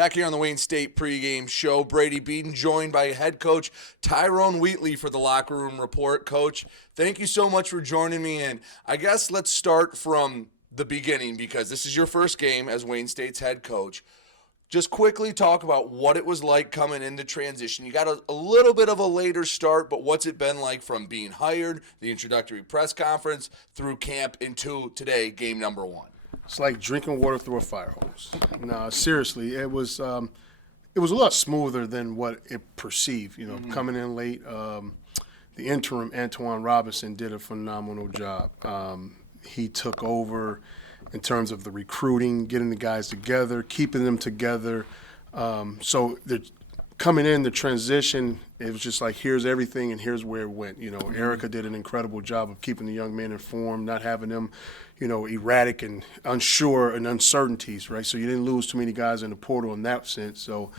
Back here on the Wayne State pregame show, Brady Beedon joined by head coach Tyrone Wheatley for the Locker Room Report. Coach, thank you so much for joining me. And I guess let's start from the beginning because this is your first game as Wayne State's head coach. Just quickly talk about what it was like coming into transition. You got a little bit of a later start, but what's it been like from being hired, the introductory press conference, through camp, into today, game number one? It's like drinking water through a fire hose. No, seriously, it was a lot smoother than what it perceived. You know, coming in late, the interim Antoine Robinson did a phenomenal job. He took over in terms of the recruiting, getting the guys together, keeping them together. So coming in, the transition, it was just like, here's everything and here's where it went. You know, Erica did an incredible job of keeping the young men informed, not having them, you know, erratic and unsure and uncertainties, right? So you didn't lose too many guys in the portal in that sense. So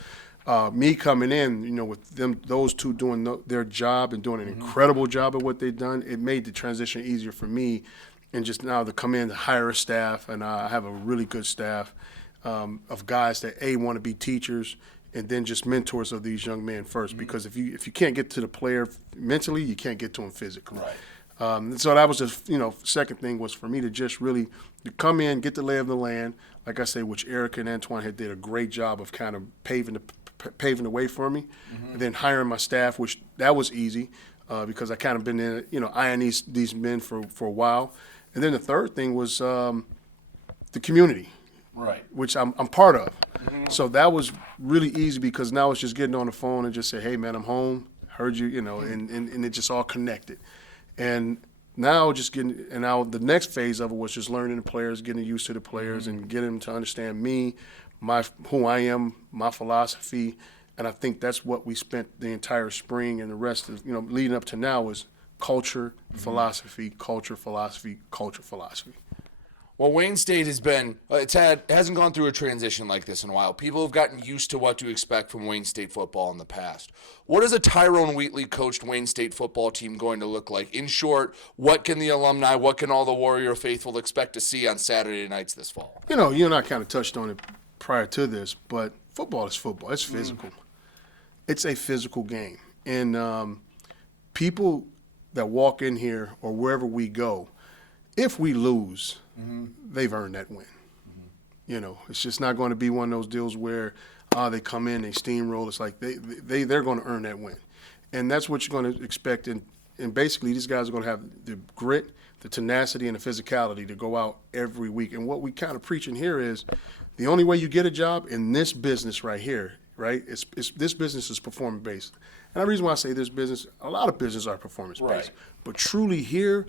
me coming in, you know, with those two doing their job and doing an incredible job at what they've done, it made the transition easier for me. And just now to come in to hire a staff, and I have a really good staff of guys that want to be teachers and then just mentors of these young men first. Because if you can't get to the player mentally, you can't get to him physically. Right. So that was just, you know, second thing was for me to just really come in, get the lay of the land, like I say, which Erica and Antoine had did a great job of kind of paving the way for me. And then hiring my staff, which that was easy because I kind of been in, you know, eyeing these men for a while. And then the third thing was the community, right, which I'm part of. So that was really easy because now it's just getting on the phone and just say, hey, man, I'm home, heard you, you know, and it just all connected. And now now the next phase of it was just learning the players, getting used to the players and getting them to understand me, who I am, my philosophy. And I think that's what we spent the entire spring and the rest of, you know, leading up to now was culture, philosophy, culture, philosophy, culture, philosophy. Well, Wayne State hasn't gone through a transition like this in a while. People have gotten used to what to expect from Wayne State football in the past. What is a Tyrone Wheatley coached Wayne State football team going to look like? In short, what can the alumni, what can all the Warrior faithful expect to see on Saturday nights this fall? You know, you and I kind of touched on it prior to this, but football is football. It's physical. It's a physical game. And people that walk in here or wherever we go, if we lose, they've earned that win. You know, it's just not going to be one of those deals where they come in, they steamroll. It's like they're going to earn that win. And that's what you're going to expect. And basically these guys are going to have the grit, the tenacity, and the physicality to go out every week. And what we kind of preaching here is the only way you get a job in this business right here, right, this business is performance-based. And the reason why I say this business, a lot of businesses are performance-based. Right. But truly here,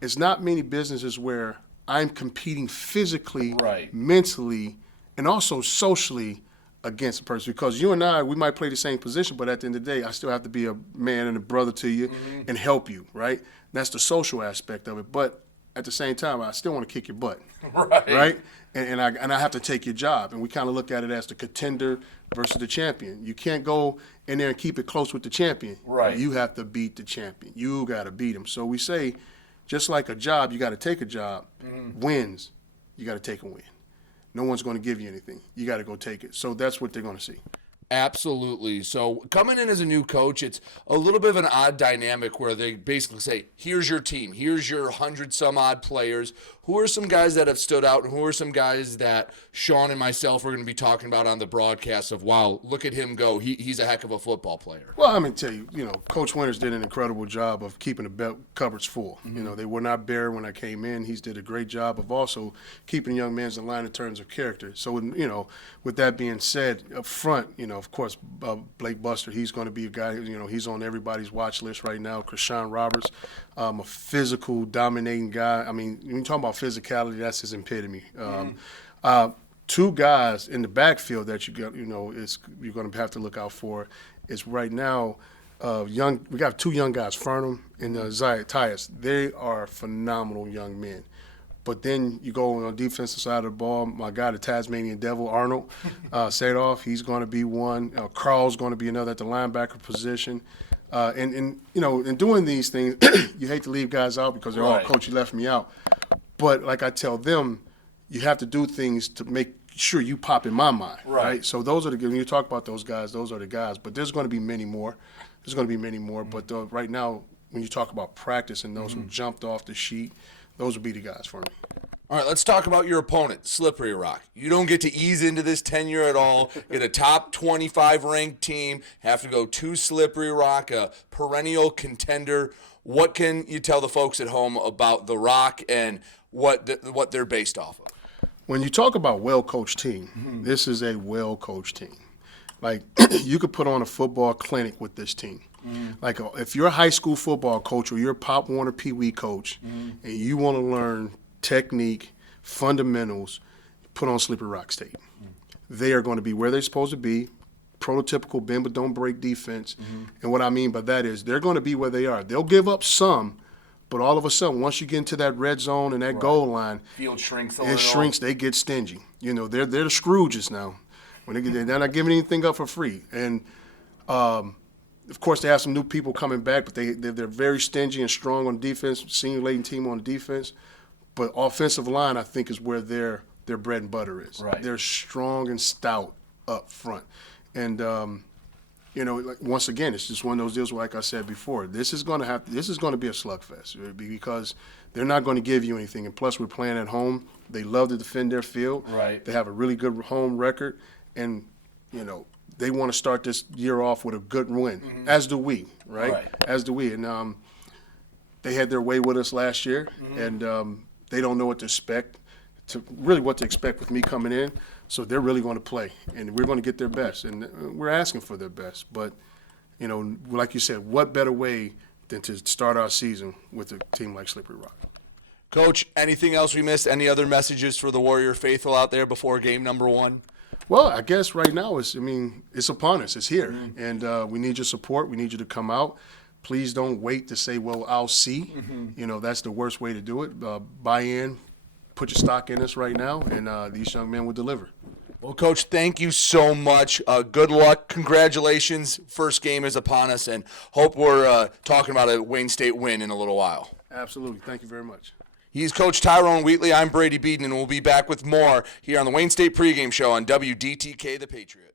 it's not many businesses where I'm competing physically, mentally, and also socially against a person. Because you and I, we might play the same position, but at the end of the day, I still have to be a man and a brother to you and help you, right? And that's the social aspect of it. But at the same time, I still want to kick your butt, right? And I have to take your job. And we kind of look at it as the contender versus the champion. You can't go in there and keep it close with the champion. Right. You have to beat the champion. You got to beat him. So we say, just like a job, you got to take a job. Wins, you got to take a win. No one's going to give you anything. You got to go take it. So that's what they're going to see. Absolutely. So coming in as a new coach, it's a little bit of an odd dynamic where they basically say, here's your team. Here's your 100-some-odd players. Who are some guys that have stood out, and who are some guys that Sean and myself are going to be talking about on the broadcast of, wow, look at him go. He's a heck of a football player. Well, I'm going to tell you, you know, Coach Winters did an incredible job of keeping the belt cupboards full. You know, they were not bare when I came in. He's did a great job of also keeping young men in line in terms of character. So, you know, with that being said, up front, you know, of course, Blake Buster, he's going to be a guy, you know, he's on everybody's watch list right now. Krishan Roberts, a physical, dominating guy. I mean, when you talk about physicality, that's his epitome. Two guys in the backfield that you got, you know, you're going to have to look out for is right now. We got two young guys, Farnham and Tyus. They are phenomenal young men. But then you go on the defensive side of the ball, my guy, the Tasmanian Devil, Arnold Sadoff, he's going to be one. Carl's going to be another at the linebacker position. And you know, in doing these things, you hate to leave guys out because they're all, Coach, you left me out. But like I tell them, you have to do things to make sure you pop in my mind, Right. right? So those are when you talk about those guys, those are the guys. But there's going to be many more. But right now, when you talk about practice and those who jumped off the sheet, those would be the guys for me. All right, let's talk about your opponent, Slippery Rock. You don't get to ease into this tenure at all. Get a top 25 ranked team, have to go to Slippery Rock, a perennial contender. What can you tell the folks at home about the Rock and what they're based off of? When you talk about well-coached team, this is a well-coached team. Like, you could put on a football clinic with this team. Like, if you're a high school football coach or you're a Pop Warner Pee Wee coach and you want to learn technique, fundamentals, put on Slippery Rock State. They are going to be where they're supposed to be, prototypical bend but don't break defense. And what I mean by that is they're going to be where they are. They'll give up some, but all of a sudden, once you get into that red zone and that goal line, Field shrinks. it shrinks. They get stingy. You know, they're the Scrooges now. They're not giving anything up for free. And of course, they have some new people coming back, but they're very stingy and strong on defense. Senior laden team on defense. But offensive line, I think, is where their bread and butter is. Right. They're strong and stout up front. And, like, once again, it's just one of those deals where, like I said before, this is going to be a slugfest because they're not going to give you anything. And plus, we're playing at home. They love to defend their field. Right. They have a really good home record. And, they want to start this year off with a good win, as do we, right? As do we. And they had their way with us last year, and they don't know what to expect, with me coming in. So they're really going to play, and we're going to get their best, and we're asking for their best. But, like you said, what better way than to start our season with a team like Slippery Rock? Coach, anything else we missed? Any other messages for the Warrior faithful out there before game number 1? Well, I guess right now it's upon us. It's here, and we need your support. We need you to come out. Please don't wait to say, well, I'll see. That's the worst way to do it. Buy in, put your stock in us right now, and these young men will deliver. Well, Coach, thank you so much. Good luck. Congratulations. First game is upon us, and hope we're talking about a Wayne State win in a little while. Absolutely. Thank you very much. He's Coach Tyrone Wheatley. I'm Brady Beedon, and we'll be back with more here on the Wayne State pregame show on WDTK The Patriot.